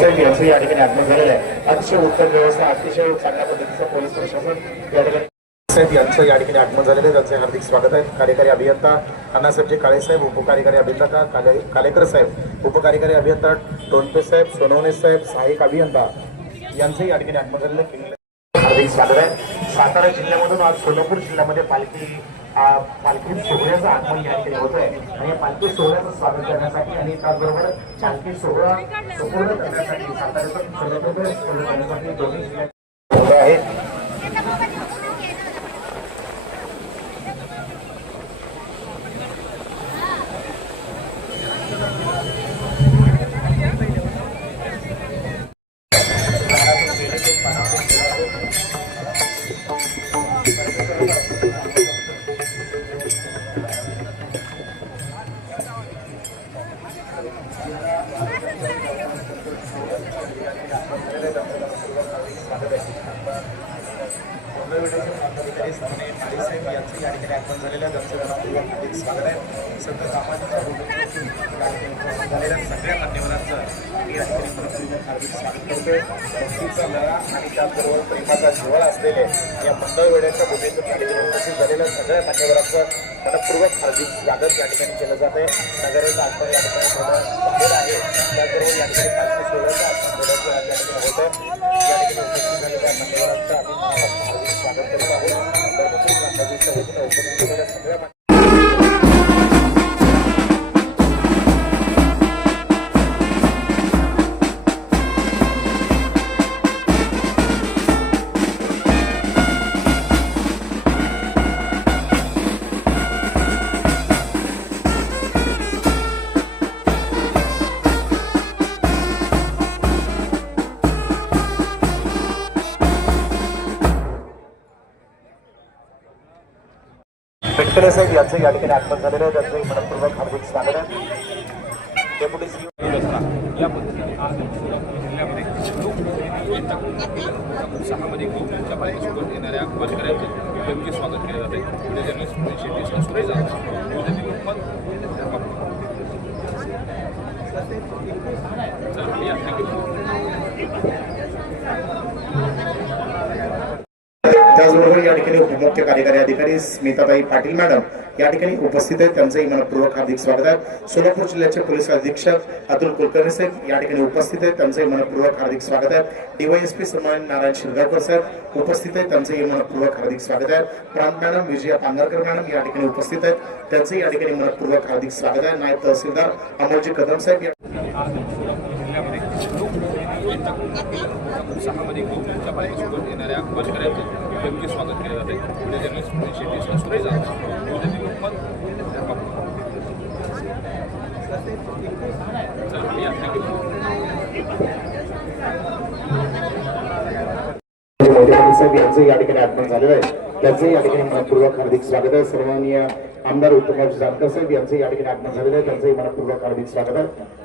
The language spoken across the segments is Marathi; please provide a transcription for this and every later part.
साहेब यांचं या ठिकाणी आगमन झालेलं आहे अतिशय उत्तम व्यवस्था अतिशय चांगल्या पद्धतीचं पोलीस प्रशासन या ठिकाणी साहेब यांचं या ठिकाणी आगमन झालेलं आहे त्यांचे हार्दिक स्वागत आहे कार्यकारी अभियंता अण्णासाहेबजी काळेसाहेब उपकार्यकारी अभियंता काले कालेकर साहेब उपकार्यकारी अभियंता टोनपे साहेब सोनवणे साहेब सहाय्यक अभियंता यांचं या ठिकाणी आगमन झालेलं आहे हार्दिक स्वागत आहे. सातारा जिल्ह्यामधून आज सोलापूर जिल्ह्यामध्ये पालखी पालखी सोहळ्याचं आगमन या ठिकाणी होत आहे आणि पालखी सोहळ्याचं स्वागत करण्यासाठी आणि त्याचबरोबर पालखी सोहळा संपूर्ण करण्यासाठी साताऱ्यातून सोलापूर दोन्ही यांचं या ठिकाणी आगमन झालेलं आहे. त्यांचं स्वागत आहे. झालेल्या सगळ्या मान्यवरांचं मी या ठिकाणी हार्दिक स्वागत करतोय. भक्तीचा आणि त्याचबरोबर प्रेमाचा जिव्हाळा असलेले या मंडळ वेड्याच्या भूमीतून या ठिकाणी उपस्थित झालेल्या सगळ्या मान्यवरांचं मनपूर्वक हार्दिक स्वागत या ठिकाणी केलं जात आहे नगरेचा आगमन या ठिकाणी बाहेर आहे. त्याचबरोबर या ठिकाणी या ठिकाणी होत उपस्थित झालेल्या मान्यवरांचं आम्ही स्वागत करीत आहोत. धर्मपुरी गांधीच्या वतीनं उपस्थित झालेल्या सगळ्या विठ्ठल साहेब यांचं या ठिकाणी आगमन झालेलं आहे. त्यांचं मनपूर्वक हार्दिक स्वागत आहे. डेप्युटी सी या पद्धतीने आज जिल्ह्यामध्ये लोकप्रतिनिधी येतात मोठ्या उत्साहामध्ये येणाऱ्या वारकऱ्यांचं योग्य स्वागत केले जाते पुणे जर्नलिस्ट सुरेश शेट्टी सुरेश जाधव त्याचबरोबर या ठिकाणी उपमुख्य कार्यकारी अधिकारी स्मिताताई पाटील मॅडम या ठिकाणी उपस्थित आहेत. त्यांचंही मनपूर्वक हार्दिक स्वागत आहे. सोलापूर जिल्ह्याचे पोलीस अधीक्षक अतुल कुलकर्णी साहेब या ठिकाणी उपस्थित आहेत. त्यांचंही मनपूर्वक हार्दिक स्वागत आहे. डीवायएसपी सन्मान नारायण शिरगावकर साहेब उपस्थित आहेत. त्यांचंही मनपूर्वक हार्दिक स्वागत आहे. प्रांत मॅडम विजया पांगरकर मॅडम या ठिकाणी उपस्थित आहेत. त्यांचंही या ठिकाणी मनपूर्वक हार्दिक स्वागत आहे. नायब तहसीलदार अमोलजी कदम साहेब या जिल्ह्यामध्ये येणाऱ्या वारकऱ्यांचं योग्य स्वागत केले जाते पुणे जर्नलिस्ट सुरेश शेट्टी लोकमत या साहेब यांचं या ठिकाणी आगमन झालेलं आहे. त्यांचं या ठिकाणी मनपूर्वक हार्दिक स्वागत आहे. सन्माननीय आमदार उत्तमराव जानकर साहेब यांचं या ठिकाणी आगमन झालेलं आहे. त्यांचंही मनपूर्वक हार्दिक स्वागत आहे.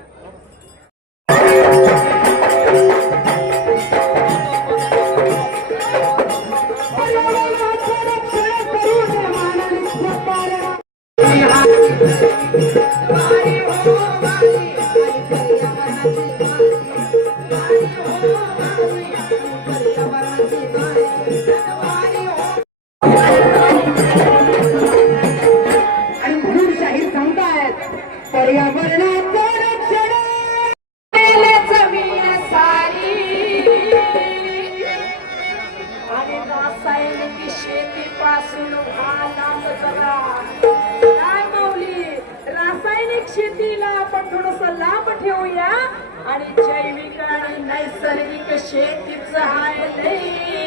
ठेवूया आणि जैविक आणि नैसर्गिक शेतीच आहे